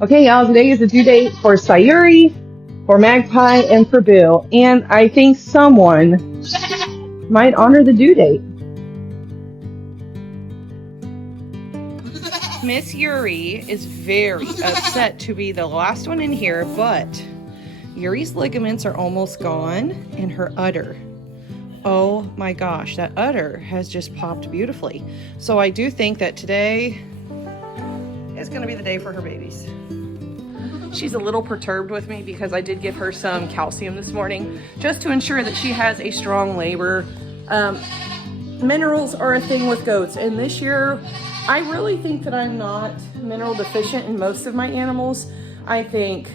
Okay, y'all, today is the due date for Sayuri, for Magpie, and for Boo. And I think someone might honor the due date. Miss Yuri is very upset to be the last one in here, but Yuri's ligaments are almost gone, and her udder. Oh my gosh, that udder has just popped beautifully. So I do think that today is going to be the day for her babies. She's a little perturbed with me because I did give her some calcium this morning just to ensure that she has a strong labor. Minerals are a thing with goats, and this year I really think that I'm not mineral deficient in most of my animals. I think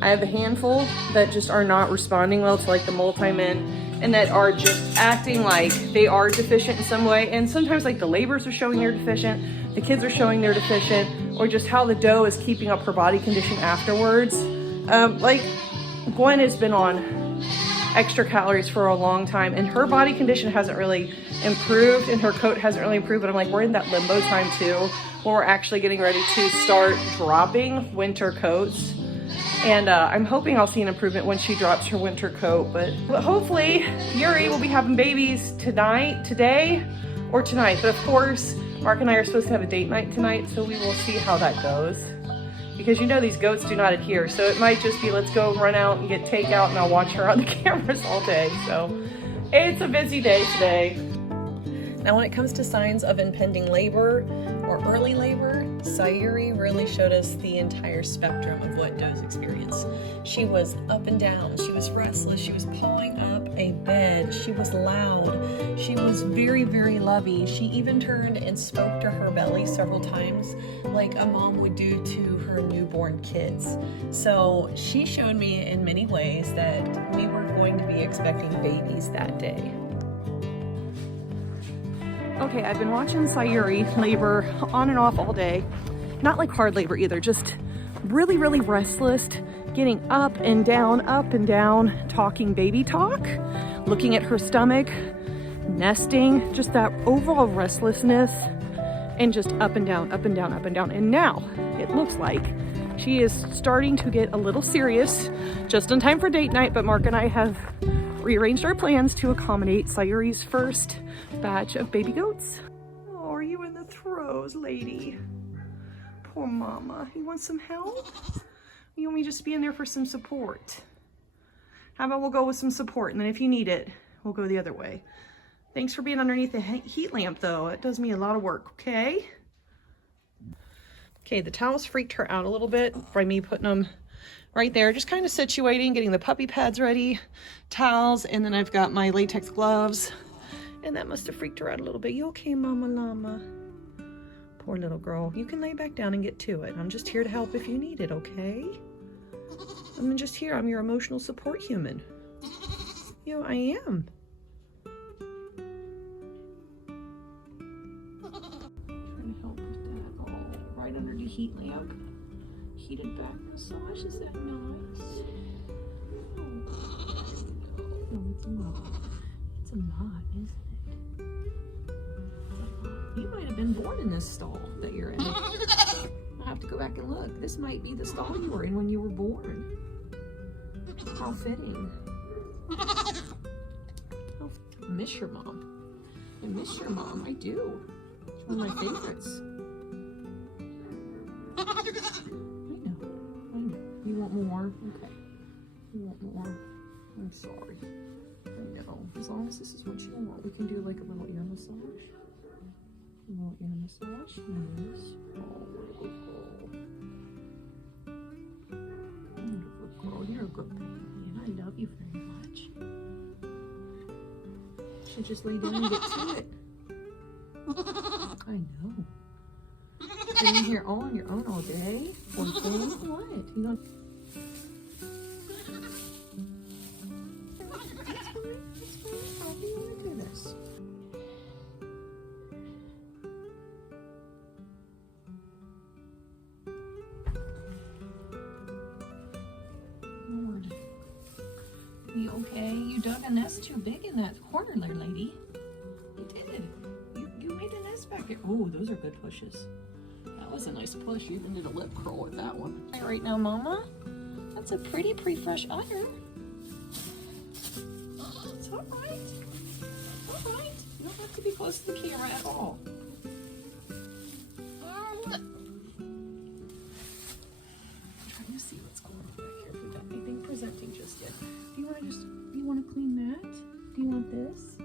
I have a handful that just are not responding well to like the multi-min, and that are just acting like they are deficient in some way. And sometimes like the labors are showing they're deficient, the kids are showing they're deficient, or just how the doe is keeping up her body condition afterwards. Like Gwen has been on extra calories for a long time, and her body condition hasn't really improved, and her coat hasn't really improved. But I'm like, we're in that limbo time too, where we're actually getting ready to start dropping winter coats. And I'm hoping I'll see an improvement when she drops her winter coat. But hopefully Yuri will be having babies today or tonight. But of course, Mark and I are supposed to have a date night tonight, so we will see how that goes. Because you know these goats do not adhere, so it might just be let's go run out and get takeout and I'll watch her on the cameras all day. So it's a busy day today. Now when it comes to signs of impending labor or early labor, Sayuri really showed us the entire spectrum of what does experience. She was up and down, she was restless, she was pawing up a bed, she was loud, she was very, very lovey. She even turned and spoke to her belly several times like a mom would do to her newborn kids. So she showed me in many ways that we were going to be expecting babies that day. Okay, I've been watching Sayuri labor on and off all day. Not like hard labor either, just really, really restless, getting up and down, talking baby talk, looking at her stomach, nesting, just that overall restlessness, and just up and down. And now it looks like she is starting to get a little serious, just in time for date night, but Mark and I have rearranged our plans to accommodate Sayuri's first batch of baby goats. Oh, are you in the throes, lady? Poor mama. You want some help? You want me just to be in there for some support? How about we'll go with some support, and then if you need it, we'll go the other way. Thanks for being underneath the heat lamp, though. It does me a lot of work, okay? Okay, the towels freaked her out a little bit by me putting them right there, just kind of situating, getting the puppy pads ready, towels, and then I've got my latex gloves, and that must have freaked her out a little bit. You okay, Mama Llama? Poor little girl. You can lay back down and get to it. I'm just here to help if you need it, okay? I'm just here. I'm your emotional support human. You know, I am. Trying to help with that. Oh, right under the heat lamp. Heated back massage, is that nice? Oh, it's a knot. It's a knot, isn't it? You might have been born in this stall that you're in. I'll have to go back and look. This might be the stall you were in when you were born. How fitting. Oh, I miss your mom. I miss your mom, I do. She's one of my favorites. You want more? Okay. You want more? I'm sorry. I know. As long as this is what you want, we can do like a little ear massage. A little ear massage. Nice. Oh, good girl. Good girl. You're a good baby, and I love you very much. Should just lay down and get to it. I know. Been in here all on your own all day? Or what? You know. You okay? You dug a nest too big in that corner there, lady. You did. You made a nest back there. Oh, those are good pushes. That was a nice push. You even did a lip curl with that one. Right now, Mama, that's a pretty pre-fresh udder. It's all right. All right. You don't have to be close to the camera at all. Trying to see what's going on back here. If we've got anything presenting just yet. Do you want to clean that? Do you want this?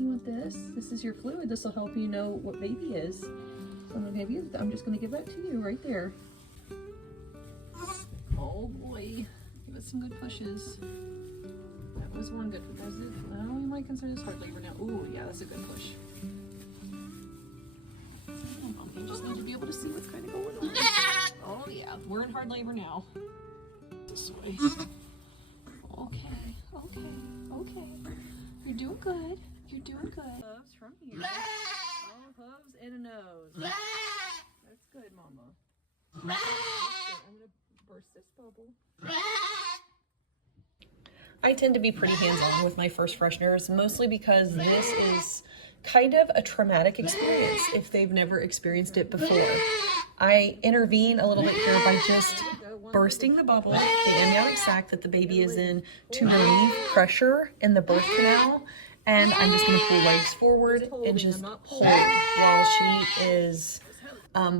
You want this? This is your fluid. This will help you know what baby is. So I'm just going to give that to you right there. Oh boy. Give it some good pushes. That was one good push. Well, we might consider this hard labor now. Ooh, yeah, that's a good push. You just need to be able to see what's kind of going on. Oh yeah, we're in hard labor now. This way. Okay. You're doing good. You're doing good. Hooves from here. Oh, hooves and a nose. That's good, Mama. That's good. I'm gonna burst this bubble. I tend to be pretty hands-on with my first fresheners, mostly because this is kind of a traumatic experience if they've never experienced it before. I intervene a little bit here by just bursting the bubble, the amniotic sac that the baby is in, to relieve pressure in the birth canal. And I'm just going to pull legs forward and just hold while she is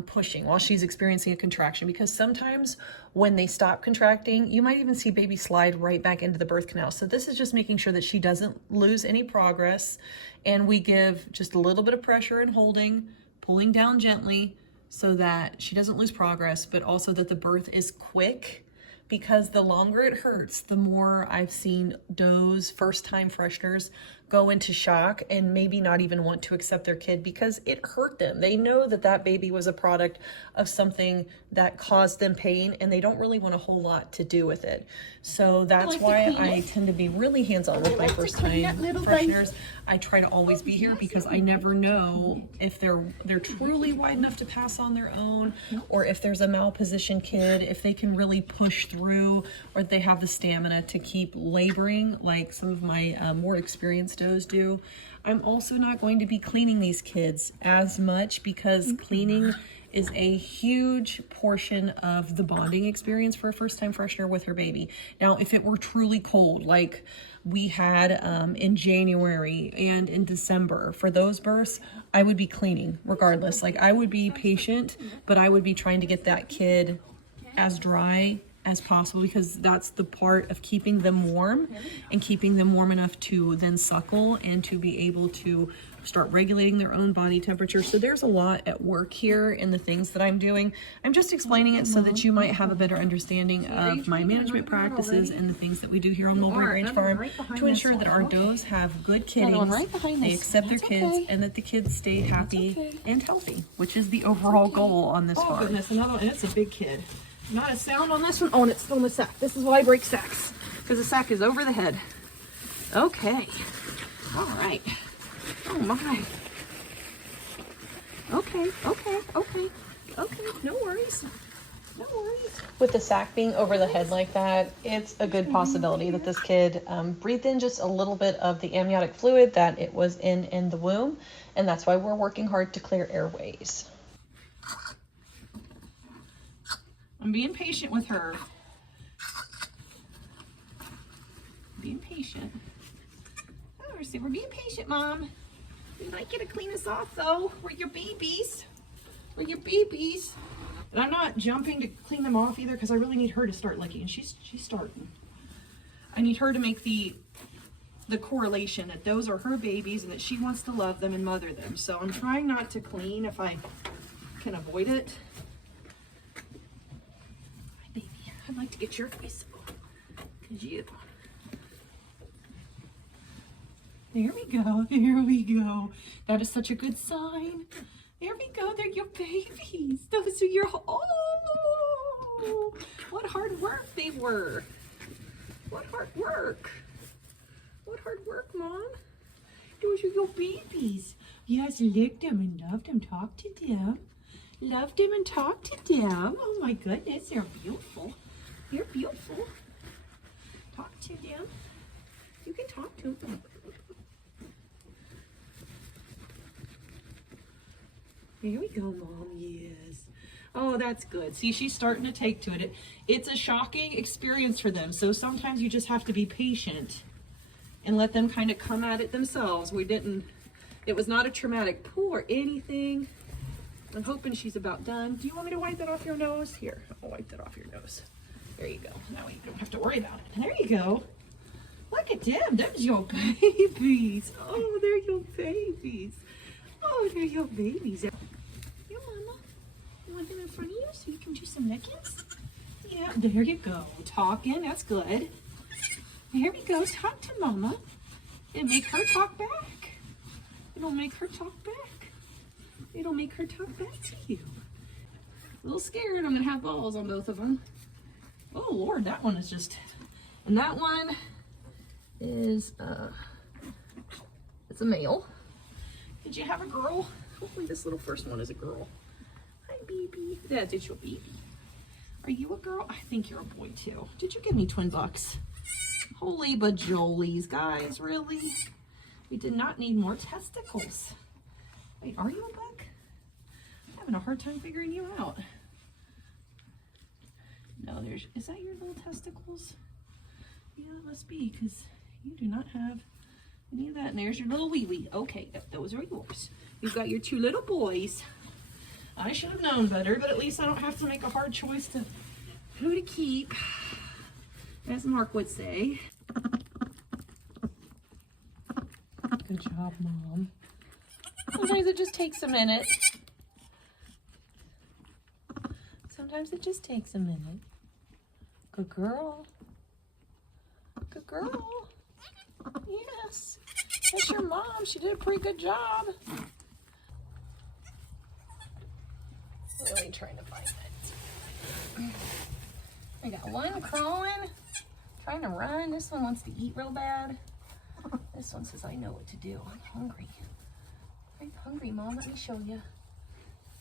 pushing, while she's experiencing a contraction. Because sometimes when they stop contracting, you might even see baby slide right back into the birth canal. So this is just making sure that she doesn't lose any progress. And we give just a little bit of pressure and holding, pulling down gently so that she doesn't lose progress, but also that the birth is quick. Because the longer it hurts, the more I've seen does, first-time fresheners, go into shock and maybe not even want to accept their kid because it hurt them. They know that that baby was a product of something that caused them pain, and they don't really want a whole lot to do with it. So that's why I tend to be really hands-on with my first-time fresheners. I try to always be here because I never know if they're truly wide enough to pass on their own, or if there's a malpositioned kid, if they can really push through, or they have the stamina to keep laboring like some of my more experienced does do. I'm also not going to be cleaning these kids as much because cleaning is a huge portion of the bonding experience for a first-time freshener with her baby. Now, if it were truly cold, like we had in January and in December, for those births, I would be cleaning regardless. Like, I would be patient, but I would be trying to get that kid as dry as possible, because that's the part of keeping them warm and keeping them warm enough to then suckle and to be able to start regulating their own body temperature. So there's a lot at work here in the things that I'm doing. I'm just explaining it so that you might have a better understanding of my management practices and the things that we do here on Mulberry Branch Farm to ensure that our does have good kiddings, they accept their kids, and that the kids stay happy and healthy, which is the overall goal on this farm. Oh goodness, and it's a big kid. Not a sound on this one. Oh, and it's still in the sack. This is why I break sacks, because the sack is over the head. Okay. All right. Oh my. Okay. No worries. With the sack being over the head like that, it's a good possibility that this kid breathed in just a little bit of the amniotic fluid that it was in the womb, and that's why we're working hard to clear airways. I'm being patient with her. Being patient. Oh, we're being patient, Mom. We might get to clean this off, though. We're your babies. And I'm not jumping to clean them off either, because I really need her to start licking. And she's starting. I need her to make the correlation that those are her babies and that she wants to love them and mother them. So I'm trying not to clean if I can avoid it. I'd like to get your face because you. There we go. That is such a good sign. There we go. They're your babies. Those are your. Oh, what hard work they were. What hard work. Mom. Those are your babies. Yes, lick them and love them. Talk to them. Oh my goodness, they're beautiful. You're beautiful. Talk to them. You can talk to them. There we go, Mom. Yes. Oh, that's good. See, she's starting to take to it. It's a shocking experience for them. So sometimes you just have to be patient and let them kind of come at it themselves. It was not a traumatic pull or anything. I'm hoping she's about done. Do you want me to wipe that off your nose? Here, I'll wipe that off your nose. There you go. Now you don't have to worry about it. There you go. Look at them. Them's your babies. Oh, they're your babies. Oh, they're your babies. Your mama. You want them in front of you so you can do some lickings? Yeah, there you go. Talking. That's good. Here we go. Talk to mama. And make her talk back. It'll make her talk back. It'll make her talk back to you. A little scared. I'm going to have balls on both of them. Oh, Lord. That one is just... And that one is... it's a male. Did you have a girl? Hopefully this little first one is a girl. Hi, baby. That is your baby. Are you a girl? I think you're a boy, too. Did you give me twin bucks? Holy bajolies, guys. Really? We did not need more testicles. Wait, are you a buck? I'm having a hard time figuring you out. No, is that your little testicles? Yeah, it must be, because you do not have any of that. And there's your little wee-wee. Okay, those are yours. You've got your two little boys. I should have known better, but at least I don't have to make a hard choice to who to keep, as Mark would say. Good job, Mom. Sometimes it just takes a minute. Sometimes it just takes a minute. Good girl. Good girl. Yes. That's your mom. She did a pretty good job. Really trying to find it. I got one crawling, trying to run. This one wants to eat real bad. This one says, I know what to do. I'm hungry. I'm hungry, Mom. Let me show you.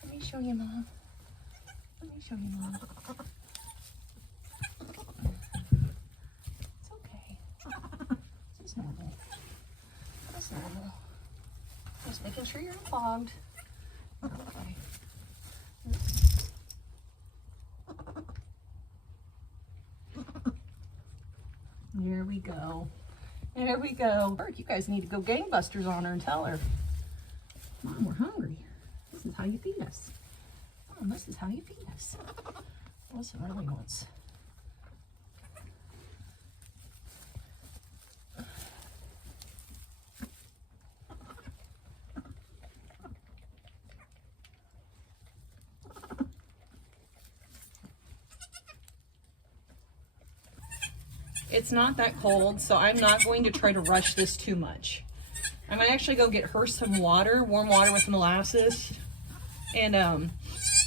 Let me show you, Mom. Let me show you, Mom. It's okay. It's normal. That's normal. Just making sure you're clogged. Okay. There we go. There we go. Bert, you guys need to go gangbusters on her and tell her, Mom, we're hungry. This is how you feed us. Mom, this is how you feed us. Wilson really wants. It's not that cold, so I'm not going to try to rush this too much. I might actually go get her some water, warm water with molasses, and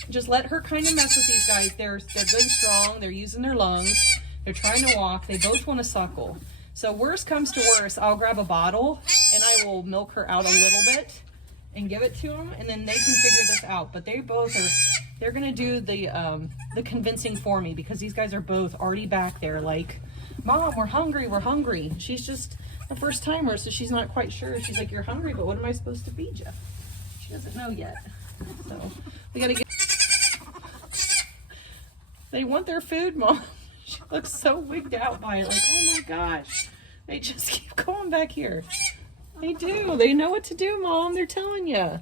just let her kind of mess with these guys. They're good and strong. They're using their lungs. They're trying to walk. They both want to suckle. So worst comes to worst, I'll grab a bottle and I will milk her out a little bit and give it to them, and then they can figure this out. But they're gonna do the convincing for me, because these guys are both already back there like, Mom, we're hungry, we're hungry. She's just a first timer, so she's not quite sure. She's like, you're hungry, but what am I supposed to feed you? She doesn't know yet. So we gotta get, they want their food, Mom. She looks so wigged out by it, like, oh my gosh. They just keep going back here. They do, they know what to do, Mom, they're telling you.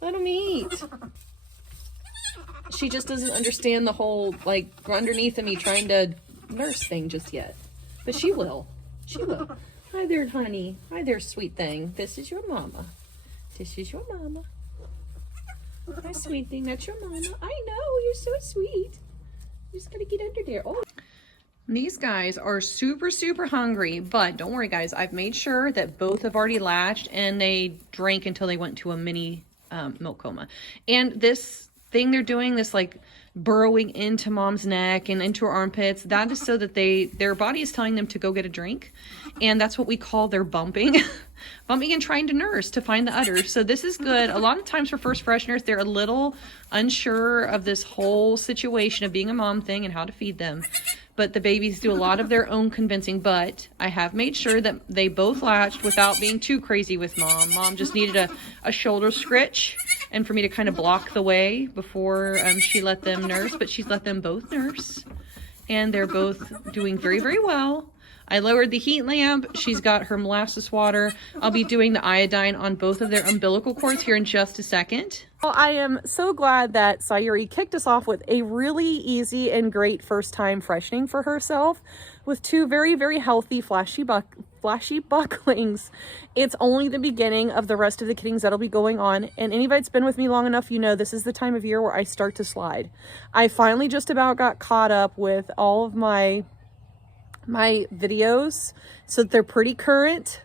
Let them eat. She just doesn't understand the whole, like, underneath of me trying to nurse thing just yet, but she will. She will. Hi there, honey. Hi there, sweet thing. This is your mama. This is your mama. Hi, sweet thing. That's your mama. I know, you're so sweet. You just gotta get under there. Oh, these guys are super hungry, but don't worry, guys. I've made sure that both have already latched and they drank until they went to a mini milk coma. And this thing they're doing, this like burrowing into Mom's neck and into her armpits, that is so that their body is telling them to go get a drink, and that's what we call their bumping. Bumping and trying to nurse to find the udders. So this is good. A lot of times for first fresheners, they're a little unsure of this whole situation of being a mom thing and how to feed them, but the babies do a lot of their own convincing. But I have made sure that they both latched without being too crazy with Mom. Mom just needed a shoulder scritch and for me to kind of block the way before she let them nurse, but she's let them both nurse. And they're both doing very, very well. I lowered the heat lamp. She's got her molasses water. I'll be doing the iodine on both of their umbilical cords here in just a second. Well, I am so glad that Sayuri kicked us off with a really easy and great first time freshening for herself with 2 very, very healthy flashy bucklings. It's only the beginning of the rest of the kittings that'll be going on. And anybody that's been with me long enough, you know this is the time of year where I start to slide. I finally just about got caught up with all of my videos, so they're pretty current,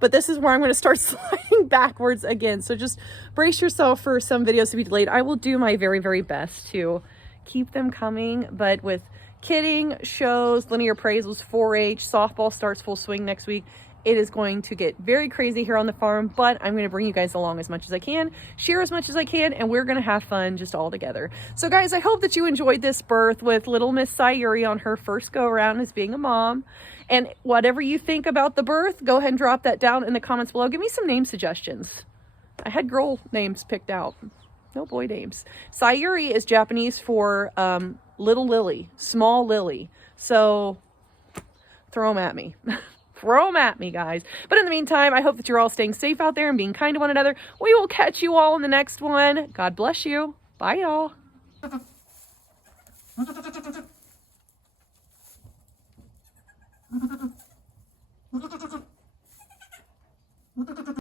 but this is where I'm going to start sliding backwards again. So just brace yourself for some videos to be delayed. I will do my very, very best to keep them coming, but with kidding, shows, linear appraisals, 4-H, softball starts full swing next week. It is going to get very crazy here on the farm, but I'm going to bring you guys along as much as I can, share as much as I can, and we're going to have fun just all together. So guys, I hope that you enjoyed this birth with little Miss Sayuri on her first go around as being a mom. And whatever you think about the birth, go ahead and drop that down in the comments below. Give me some name suggestions. I had girl names picked out, no boy names. Sayuri is Japanese for little lily, small lily. So throw them at me. Throw them at me, guys. But in the meantime, I hope that you're all staying safe out there and being kind to one another. We will catch you all in the next one. God bless you. Bye, y'all.